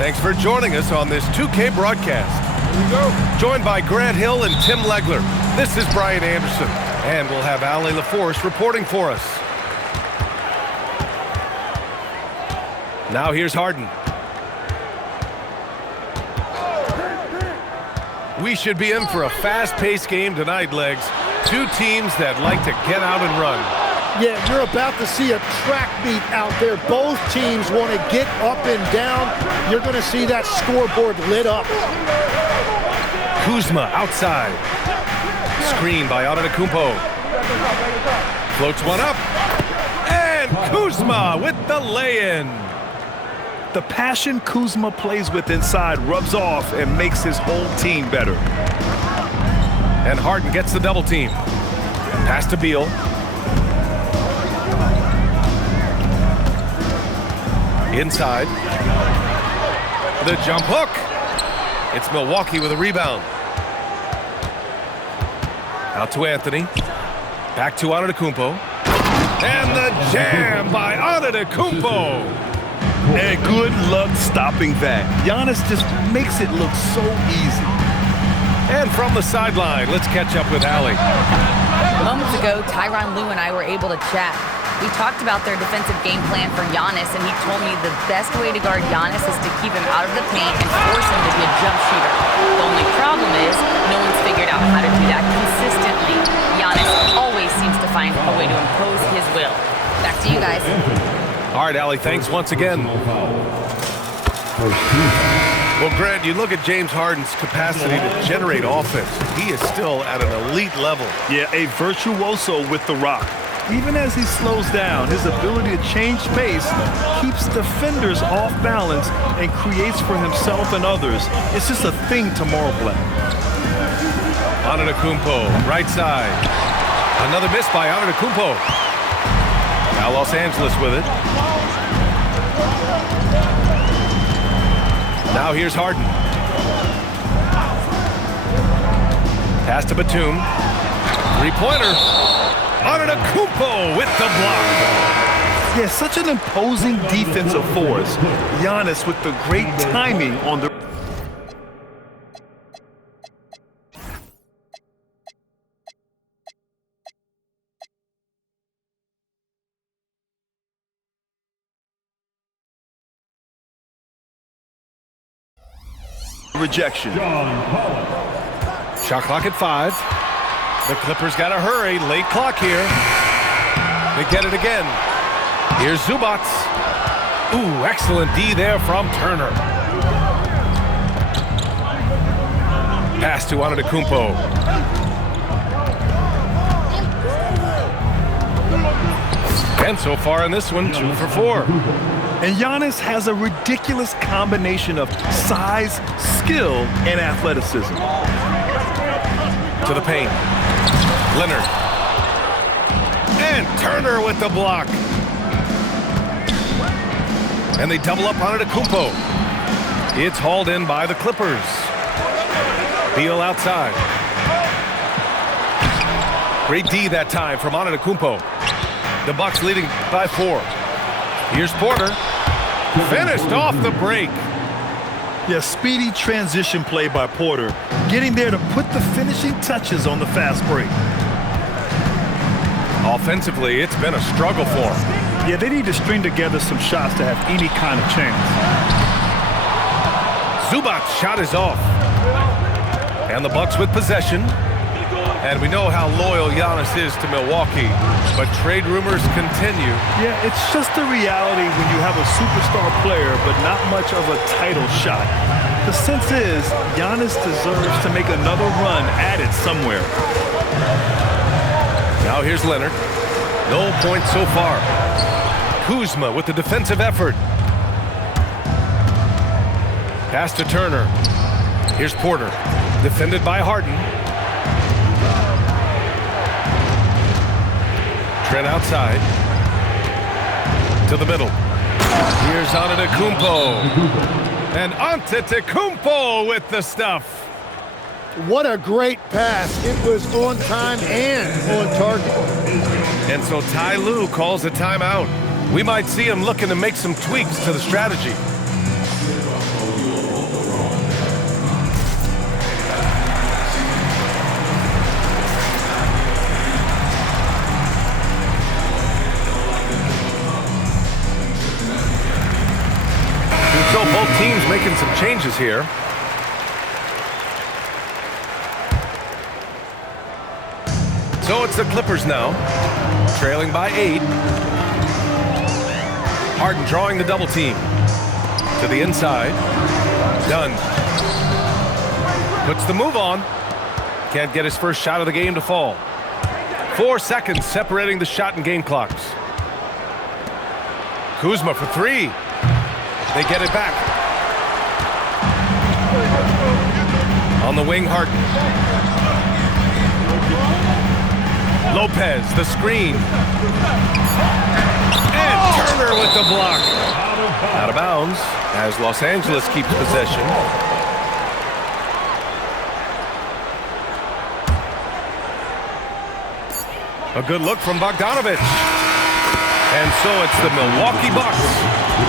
Thanks for joining us on this 2K broadcast. Here we go. Joined by Grant Hill and Tim Legler. This is Brian Anderson, and we'll have Ali LaForce reporting for us. Now here's Harden. We should be in for a fast-paced game tonight, Legs. Two teams that like to get out and run. Yeah, you're about to see a track meet out there. Both teams want to get up and down. You're going to see that scoreboard lit up. Kuzma outside. Screen by Antetokounmpo. Floats one up. And Kuzma with the lay-in. The passion Kuzma plays with inside rubs off and makes his whole team better. And Harden gets the double team. Pass to Beal. Inside. The jump hook. It's Milwaukee with a rebound. Out to Anthony. Back to Antetokounmpo. And the jam by Antetokounmpo. And good luck stopping that. Giannis just makes it look so easy. And from the sideline, let's catch up with Ali. Moments ago, Tyronn Lue and I were able to chat. We talked about their defensive game plan for Giannis, and he told me the best way to guard Giannis is to keep him out of the paint and force him to be a jump shooter. The only problem is no one's figured out how to do that consistently. Giannis always seems to find a way to impose his will. Back to you guys. All right, Ali, thanks once again. Well, Grant, you look at James Harden's capacity to generate offense. He is still at an elite level. Yeah, a virtuoso with the rock. Even as he slows down, his ability to change pace keeps defenders off balance and creates for himself and others. It's just a thing tomorrow play. Antetokounmpo, right side. Another miss by Antetokounmpo. Now Los Angeles with it. Now here's Harden. Pass to Batum. Three-pointer. Antetokounmpo with the block. Yeah, such an imposing defensive force. Giannis with the great timing on the... rejection. Shot clock at 5. The Clippers got to hurry. Late clock here. They get it again. Here's Zubac. Ooh, excellent D there from Turner. Pass to Antetokounmpo. And so far in this one, 2 for 4. And Giannis has a ridiculous combination of size, skill, and athleticism. To the paint. Leonard. And Turner with the block. And they double up on Antetokounmpo. It's hauled in by the Clippers. Beal outside. Great D that time from Antetokounmpo. The Bucks leading by 4. Here's Porter. Finished off the break. Yeah, speedy transition play by Porter. Getting there to put the finishing touches on the fast break. Offensively, it's been a struggle for them. Yeah, they need to string together some shots to have any kind of chance. Zubac's shot is off. And the Bucks with possession. And we know how loyal Giannis is to Milwaukee, but trade rumors continue. Yeah, it's just a reality when you have a superstar player, but not much of a title shot. The sense is Giannis deserves to make another run at it somewhere. Now here's Leonard. No points so far. Kuzma with the defensive effort. Pass to Turner. Here's Porter. Defended by Harden. Trent outside. To the middle. Here's Antetokounmpo. And Antetokounmpo with the stuff. What a great pass. It was on time and on target. And so Ty Lue calls a timeout. We might see him looking to make some tweaks to the strategy. Both teams making some changes here. So it's the Clippers now, trailing by 8. Harden drawing the double team. To the inside. Dunn. Puts the move on. Can't get his first shot of the game to fall. 4 seconds separating the shot and game clocks. Kuzma for 3. They get it back. On the wing, Harden. Lopez, the screen. And Turner with the block. Out of bounds as Los Angeles keeps possession. A good look from Bogdanović. And so it's the Milwaukee Bucks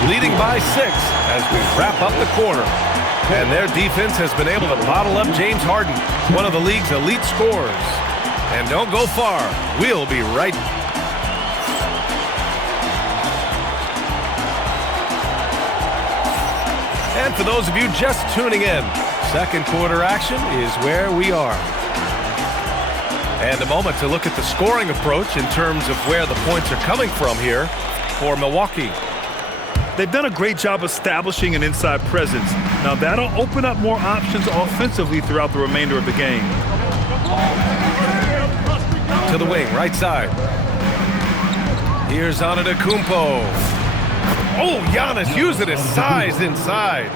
leading by 6 as we wrap up the quarter. And their defense has been able to bottle up James Harden, one of the league's elite scorers. And don't go far. We'll be right back. And for those of you just tuning in, second quarter action is where we are. And a moment to look at the scoring approach in terms of where the points are coming from here for Milwaukee. They've done a great job establishing an inside presence. Now that'll open up more options offensively throughout the remainder of the game. To the wing, right side. Here's Antetokounmpo. Oh, Giannis using his size inside.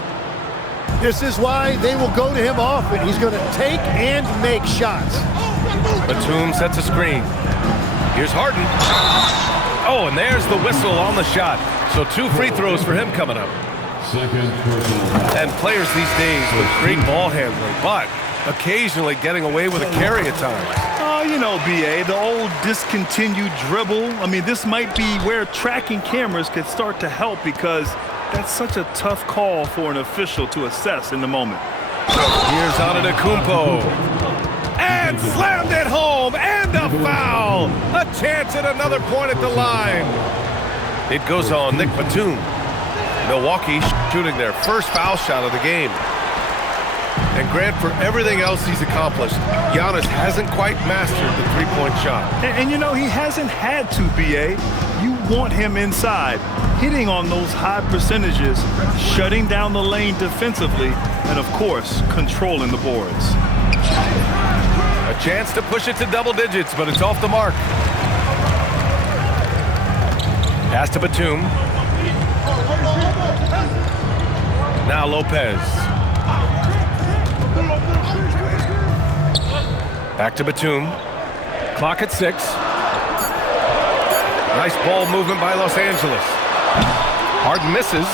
This is why they will go to him often. He's going to take and make shots. Batum sets a screen. Here's Harden. Oh, and there's the whistle on the shot. So 2 free throws for him coming up. And players these days with great ball handling, but occasionally getting away with a carry at times. You know, B.A., the old discontinued dribble. I mean, this might be where tracking cameras could start to help because that's such a tough call for an official to assess in the moment. Here's Antetokounmpo. And slammed it home, and a foul. A chance at another point at the line. It goes on Nick Batum. Milwaukee shooting their first foul shot of the game. And Grant, for everything else he's accomplished, Giannis hasn't quite mastered the three-point shot. And you know, he hasn't had to, B.A. You want him inside, hitting on those high percentages, shutting down the lane defensively, and of course, controlling the boards. A chance to push it to double digits, but it's off the mark. Pass to Batum. Now Lopez. Back to Batum. Clock at 6. Nice ball movement by Los Angeles. Harden misses.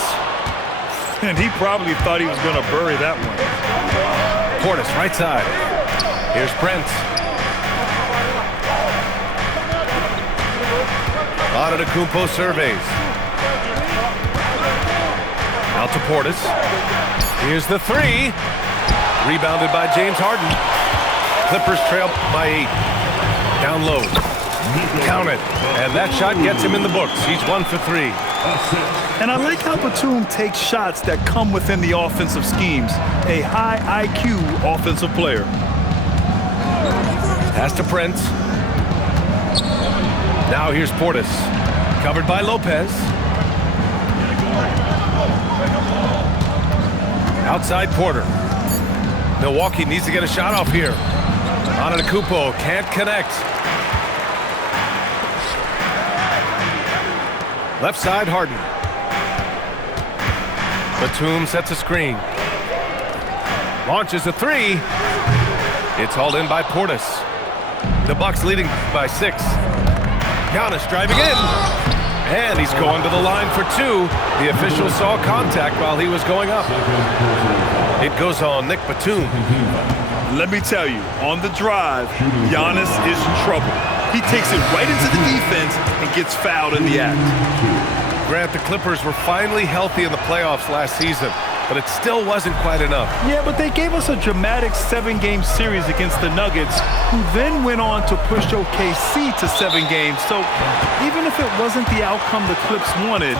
And he probably thought he was going to bury that one. Portis, right side. Here's Brent. Antetokounmpo surveys. Out to Portis. Here's the 3. Rebounded by James Harden. Clippers trail by 8. Down low. Count it. And that shot gets him in the books. He's 1 for 3. And I like how Batum takes shots that come within the offensive schemes. A high IQ offensive player. Pass to Prince. Now here's Portis. Covered by Lopez. Outside Porter. Milwaukee needs to get a shot off here. Antetokounmpo can't connect. Left side, Harden. Batum sets a screen. Launches a 3. It's hauled in by Portis. The Bucks leading by 6. Giannis driving in. And he's going to the line for 2. The official saw contact while he was going up. It goes on Nick Batum. Let me tell you, on the drive, Giannis is trouble. He takes it right into the defense and gets fouled in the act. Grant, the Clippers were finally healthy in the playoffs last season, but it still wasn't quite enough. Yeah, but they gave us a dramatic 7-game series against the Nuggets, who then went on to push OKC to 7 games. So even if it wasn't the outcome the Clips wanted,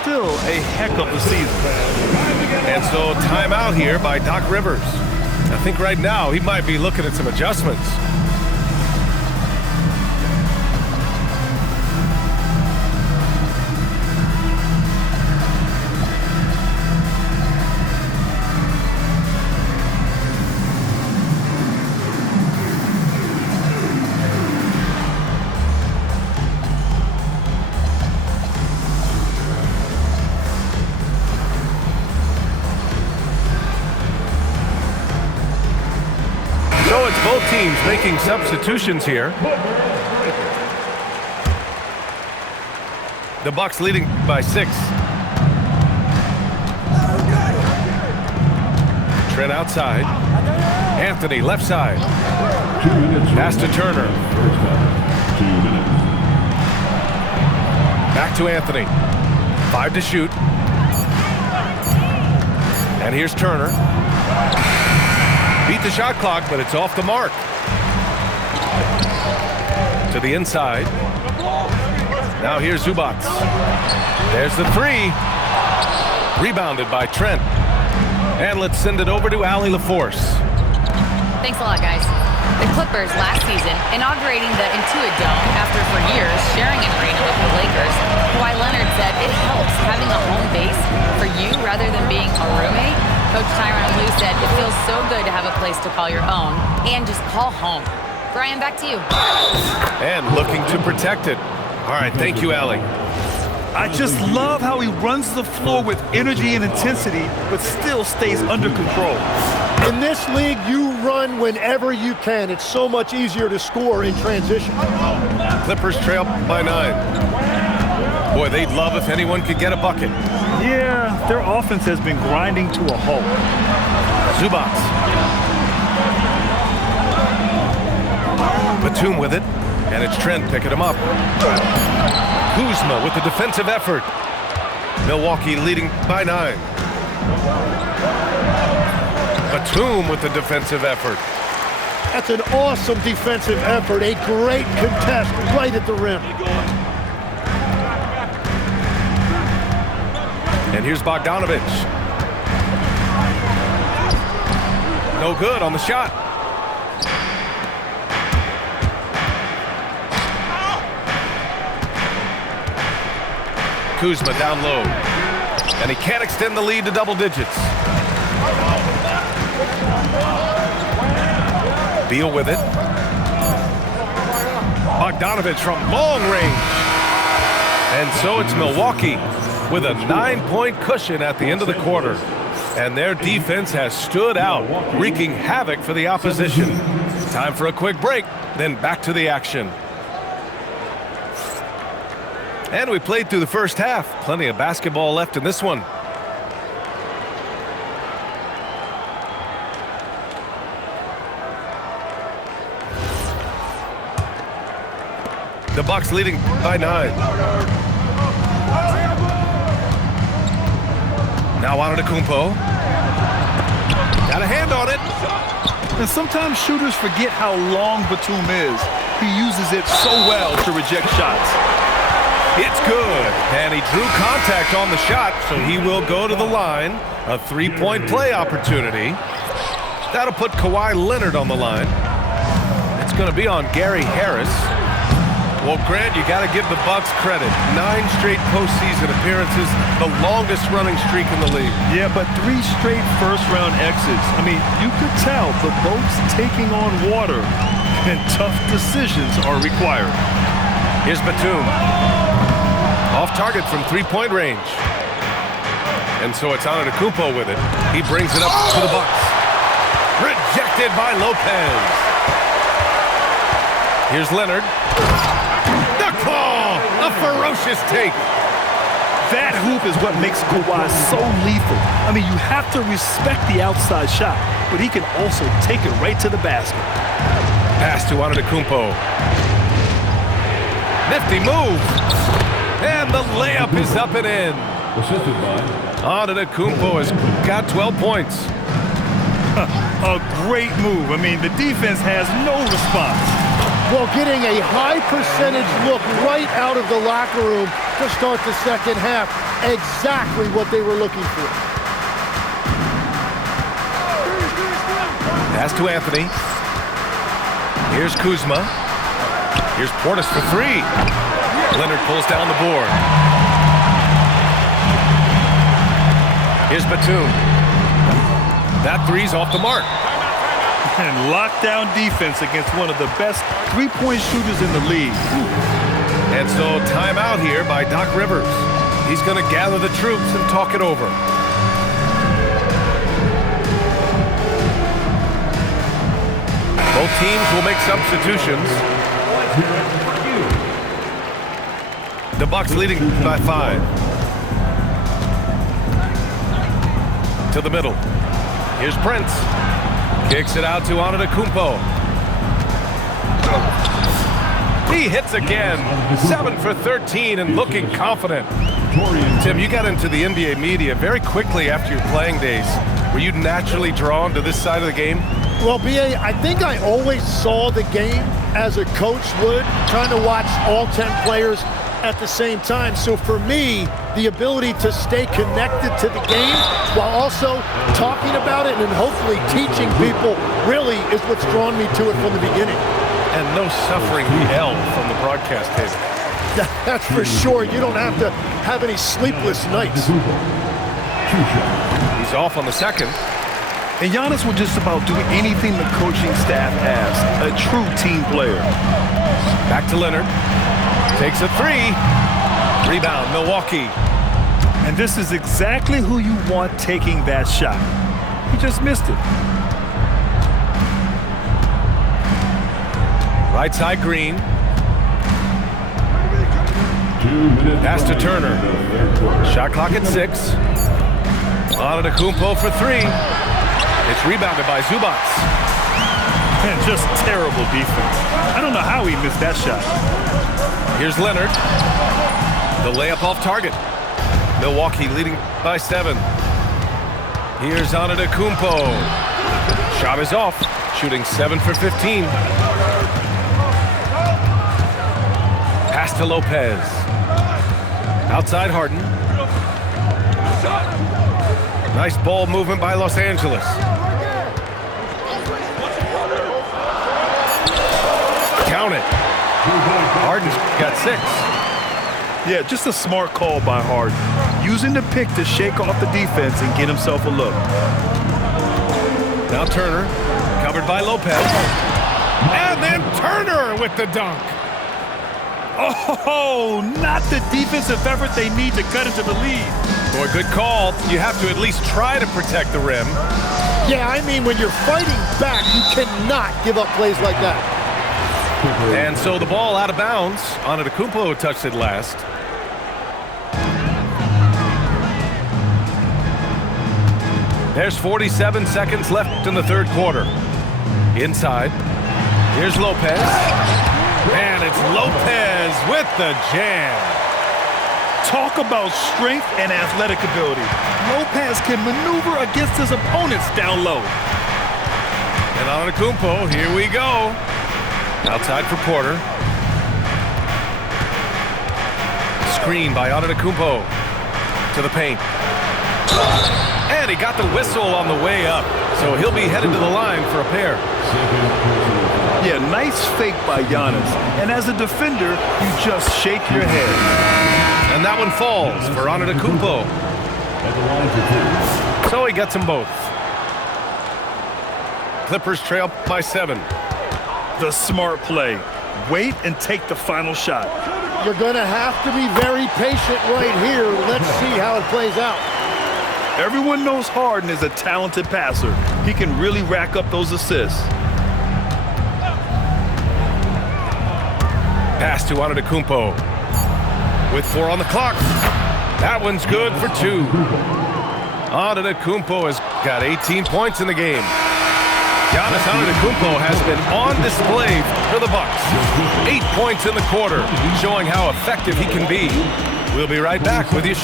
still a heck of a season. And so timeout here by Doc Rivers. I think right now he might be looking at some adjustments. So it's both teams making substitutions here. The Bucks leading by 6. Trent outside. Anthony left side. Pass to Turner. Back to Anthony. 5 to shoot. And here's Turner. Beat the shot clock, but it's off the mark. To the inside. Now here's Zubac. There's the 3. Rebounded by Trent. And let's send it over to Allie LaForce. Thanks a lot, guys. The Clippers last season inaugurating the Intuit Dome after for years sharing an arena with the Lakers. Kawhi Leonard said it helps having a home base for you rather than being a roommate. Coach Tyronn Lue said it feels so good to have a place to call your own and just call home. Brian, back to you. And looking to protect it. All right, thank you, Allie. I just love how he runs the floor with energy and intensity, but still stays under control. In this league, you run whenever you can. It's so much easier to score in transition. Clippers trail by 9. Boy, they'd love if anyone could get a bucket. Yeah, their offense has been grinding to a halt. Zubac. Batum with it, and it's Trent picking him up. Kuzma with the defensive effort. Milwaukee leading by 9. Batum with the defensive effort. That's an awesome defensive effort. A great contest right at the rim. And here's Bogdanovic. No good on the shot. Kuzma down low. And he can't extend the lead to double digits. Beal with it. Bogdanovic from long range. And so it's Milwaukee with a 9-point cushion at the end of the quarter. And their defense has stood out, wreaking havoc for the opposition. Time for a quick break, then back to the action. And we played through the first half. Plenty of basketball left in this one. The Bucks leading by 9. Now Antetokounmpo. Got a hand on it. And sometimes shooters forget how long Batum is. He uses it so well to reject shots. It's good. And he drew contact on the shot, so he will go to the line. A 3-point play opportunity. That'll put Kawhi Leonard on the line. It's going to be on Gary Harris. Well, Grant, you got to give the Bucks credit. 9 straight postseason appearances, the longest running streak in the league. Yeah, but 3 straight first-round exits. I mean, you could tell the boat's taking on water, and tough decisions are required. Here's Batum. Off target from 3-point range. And so it's Antetokounmpo with it. He brings it up to the Bucks. Rejected by Lopez. Here's Leonard. The call! A ferocious take. That hoop is what makes Kawhi so lethal. I mean, you have to respect the outside shot, but he can also take it right to the basket. Pass to Antetokounmpo. Nifty move. And the layup is up and in. Antetokounmpo has got 12 points. A great move. I mean, the defense has no response. Well, getting a high percentage look right out of the locker room to start the second half. Exactly what they were looking for. Pass to Anthony. Here's Kuzma. Here's Portis for three. Leonard pulls down the board. Here's Batum. That three's off the mark. And lockdown defense against one of the best three-point shooters in the league. And so timeout here by Doc Rivers. He's going to gather the troops and talk it over. Both teams will make substitutions. The Bucks leading by 5. To the middle. Here's Prince. Kicks it out to Antetokounmpo. He hits again. 7 for 13 and looking confident. Tim, you got into the NBA media very quickly after your playing days. Were you naturally drawn to this side of the game? Well, B.A., I think I always saw the game as a coach would, trying to watch all 10 players at the same time. So for me, the ability to stay connected to the game while also talking about it and hopefully teaching people really is what's drawn me to it from the beginning. And no suffering hell from the broadcast table. That's for sure. You don't have to have any sleepless nights. He's off on the second. And Giannis will just about do anything the coaching staff asks. A true team player. Back to Leonard. Takes a three. Rebound, Milwaukee. And this is exactly who you want taking that shot. He just missed it. Right side, Green. Pass to Turner. Shot clock at 6. Antetokounmpo for three. It's rebounded by Zubac. Man, just terrible defense. I don't know how he missed that shot. Here's Leonard. The layup off target. Milwaukee leading by 7. Here's Antetokounmpo. Shot is off. Shooting 7 for 15. Pass to Lopez. Outside Harden. Nice ball movement by Los Angeles. Count it. Harden's got 6. Yeah, just a smart call by Harden. Using the pick to shake off the defense and get himself a look. Now Turner, covered by Lopez. And then Turner with the dunk. Oh, not the defensive effort they need to cut into the lead. Boy, good call. You have to at least try to protect the rim. Yeah, I mean, when you're fighting back, you cannot give up plays like that. And so the ball out of bounds. Antetokounmpo touched it last. There's 47 seconds left in the third quarter. Inside. Here's Lopez. And it's Lopez with the jam. Talk about strength and athletic ability. Lopez can maneuver against his opponents down low. And Antetokounmpo, here we go. Outside for Porter. Screen by Antetokounmpo. To the paint. And he got the whistle on the way up. So he'll be headed to the line for a pair. Yeah, nice fake by Giannis. And as a defender, you just shake your head. And that one falls for Antetokounmpo. So he gets them both. Clippers trail by 7. The smart play. Wait and take the final shot. You're going to have to be very patient right here. Let's see how it plays out. Everyone knows Harden is a talented passer. He can really rack up those assists. Pass to Antetokounmpo. With 4 on the clock. That one's good for 2. Antetokounmpo has got 18 points in the game. Giannis Antetokounmpo has been on display for the Bucks. 8 points in the quarter, showing how effective he can be. We'll be right back with you.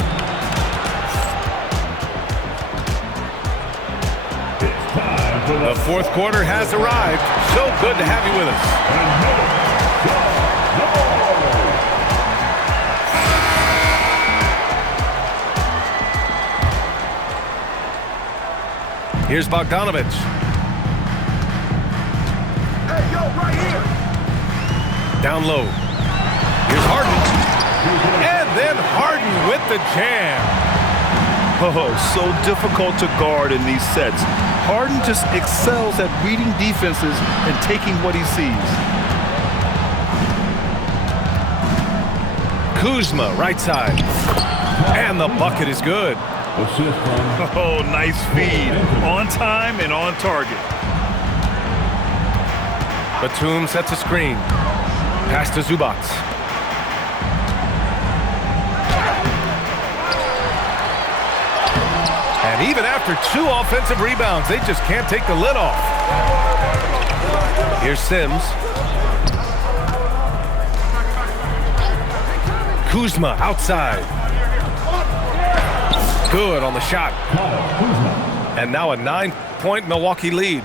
The fourth quarter has arrived. So good to have you with us. Here's Bogdanovich. Down low. Here's Harden. And then Harden with the jam. Oh, so difficult to guard in these sets. Harden just excels at reading defenses and taking what he sees. Kuzma, right side. And the bucket is good. Oh, nice feed. On time and on target. Batum sets a screen. Pass to Zubac. And even after 2 offensive rebounds, they just can't take the lid off. Here's Sims. Kuzma outside. Good on the shot. And now a 9-point Milwaukee lead.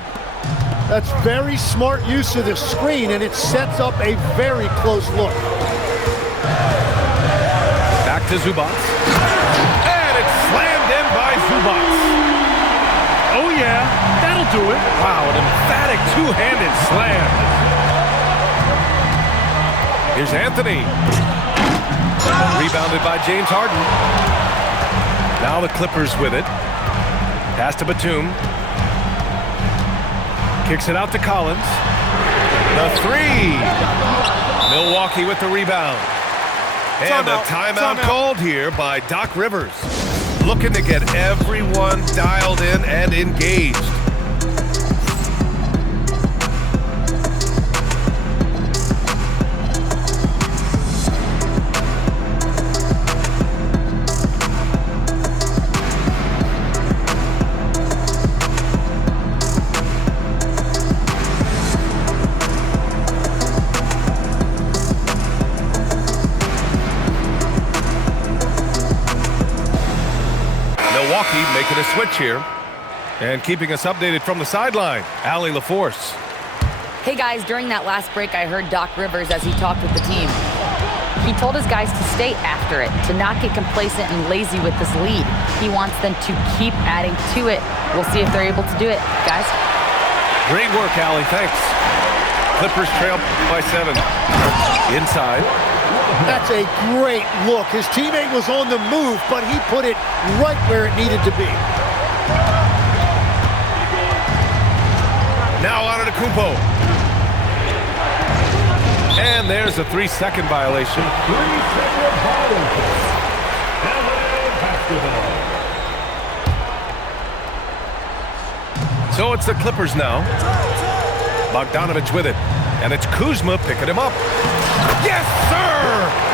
That's very smart use of the screen, and it sets up a very close look. Back to Zubac. And it's slammed in by Zubac. Oh, yeah, that'll do it. Wow, an emphatic two-handed slam. Here's Anthony. Rebounded by James Harden. Now the Clippers with it. Pass to Batum. Kicks it out to Collins. The three. Milwaukee with the rebound. And a timeout called here by Doc Rivers. Looking to get everyone dialed in and engaged. Milwaukee making a switch here and keeping us updated from the sideline. Allie LaForce. Hey guys, during that last break, I heard Doc Rivers as he talked with the team. He told his guys to stay after it, to not get complacent and lazy with this lead. He wants them to keep adding to it. We'll see if they're able to do it, guys. Great work, Allie. Thanks. Clippers trail by 7. Inside. That's a great look. His teammate was on the move, but he put it right where it needed to be. Now Antetokounmpo. And there's a 3-second violation. 3-second violation. LA basketball. So it's the Clippers now. Bogdanovich with it. And it's Kuzma picking him up. Yes, sir!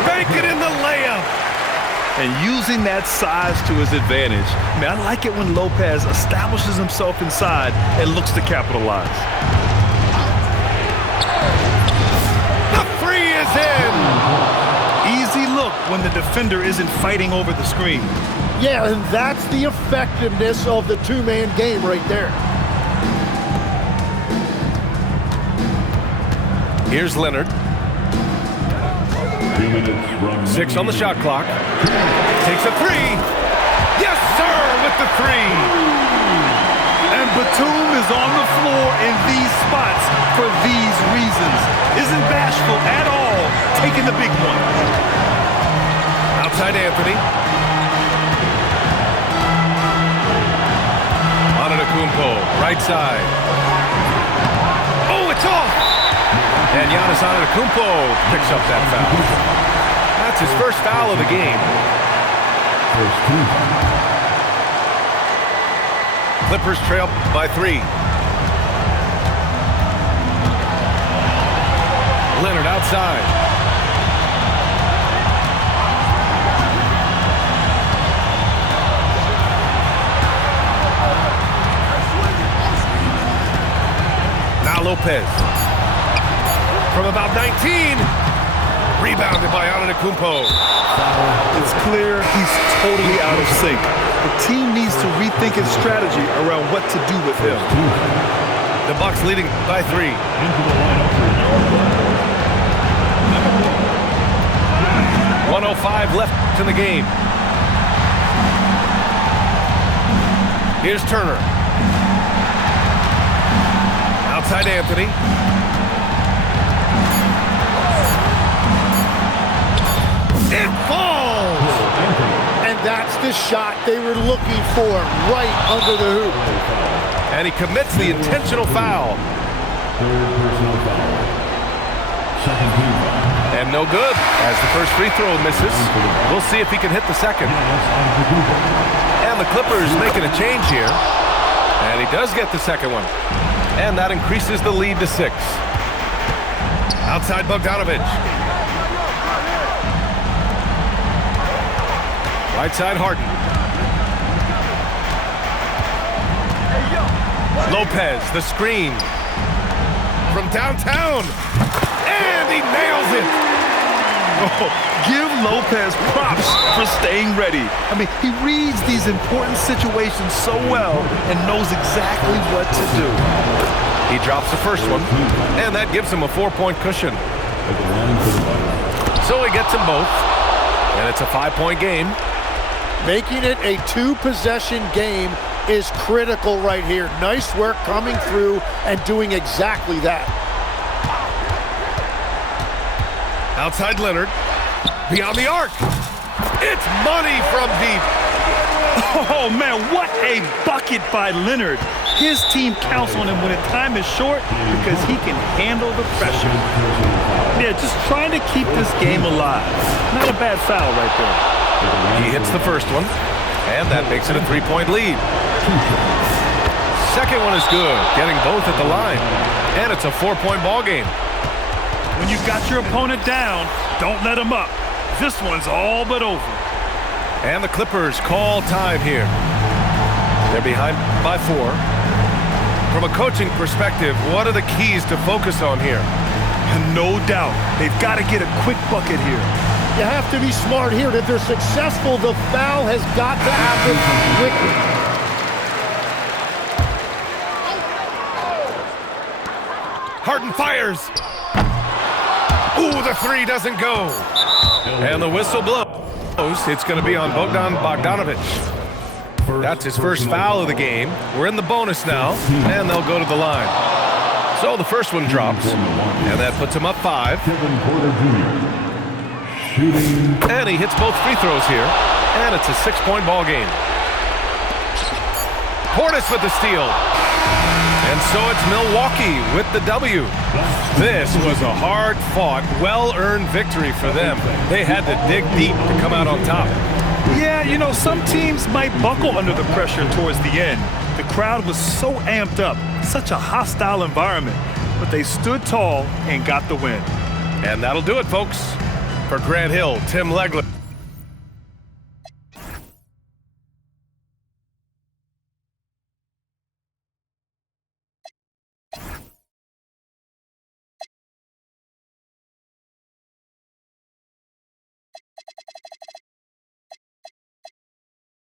Bank it in the layup. And using that size to his advantage. Man, I like it when Lopez establishes himself inside and looks to capitalize. The three is in. Easy look when the defender isn't fighting over the screen. Yeah, and that's the effectiveness of the two-man game right there. Here's Leonard. 6 on the shot clock. Takes a three. Yes, sir, with the three. And Batum is on the floor in these spots for these reasons. Isn't bashful at all, taking the big one. Outside Anthony. Antetokounmpo, right side. Oh, it's off. And Giannis Antetokounmpo picks up that foul. That's his first foul of the game. Clippers trail by 3. Leonard outside. Now Lopez. From about 19. Rebounded by Antetokounmpo. It's clear he's totally out of sync. The team needs to rethink its strategy around what to do with him. The Bucks leading by 3. Into the lineup for New York. 1:05 left in the game. Here's Turner. Outside Anthony. It falls! And that's the shot they were looking for, right under the hoop. And he commits the intentional foul. Third personal foul. Second team foul. And no good, as the first free throw misses. We'll see if he can hit the second. And the Clippers making a change here. And he does get the second one. And that increases the lead to 6. Outside Bogdanovic. Right side Harden. Lopez, the screen. From downtown. And he nails it. Oh, give Lopez props for staying ready. I mean, he reads these important situations so well and knows exactly what to do. He drops the first one, and that gives him a 4-point cushion. So he gets them both, and it's a 5-point game. Making it a 2-possession game is critical right here. Nice work coming through and doing exactly that. Outside Leonard, beyond the arc. It's money from deep. Oh, man, what a bucket by Leonard. His team counts on him when the time is short because he can handle the pressure. Yeah, just trying to keep this game alive. Not a bad foul right there. He hits the first one, and that makes it a 3-point lead. Second one is good, getting both at the line. And it's a 4-point ball game. When you've got your opponent down, don't let him up. This one's all but over. And the Clippers call time here. They're behind by 4. From a coaching perspective, what are the keys to focus on here? No doubt. They've got to get a quick bucket here. You have to be smart here. If they're successful, the foul has got to happen quickly. Harden fires. Ooh, the 3 doesn't go. And the whistle blows. It's going to be on Bogdan Bogdanovic. That's his first foul of the game. We're in the bonus now, and they'll go to the line. So the first one drops, and that puts him up 5. Kevin Porter Jr. Shooting. And he hits both free throws here, and it's a 6-point ball game. Portis with the steal. And so it's Milwaukee with the W. This was a hard-fought, well-earned victory for them. They had to dig deep to come out on top. Yeah, you know, some teams might buckle under the pressure towards the end. The crowd was so amped up, such a hostile environment. But they stood tall and got the win. And that'll do it, folks. For Grant Hill, Tim Legler.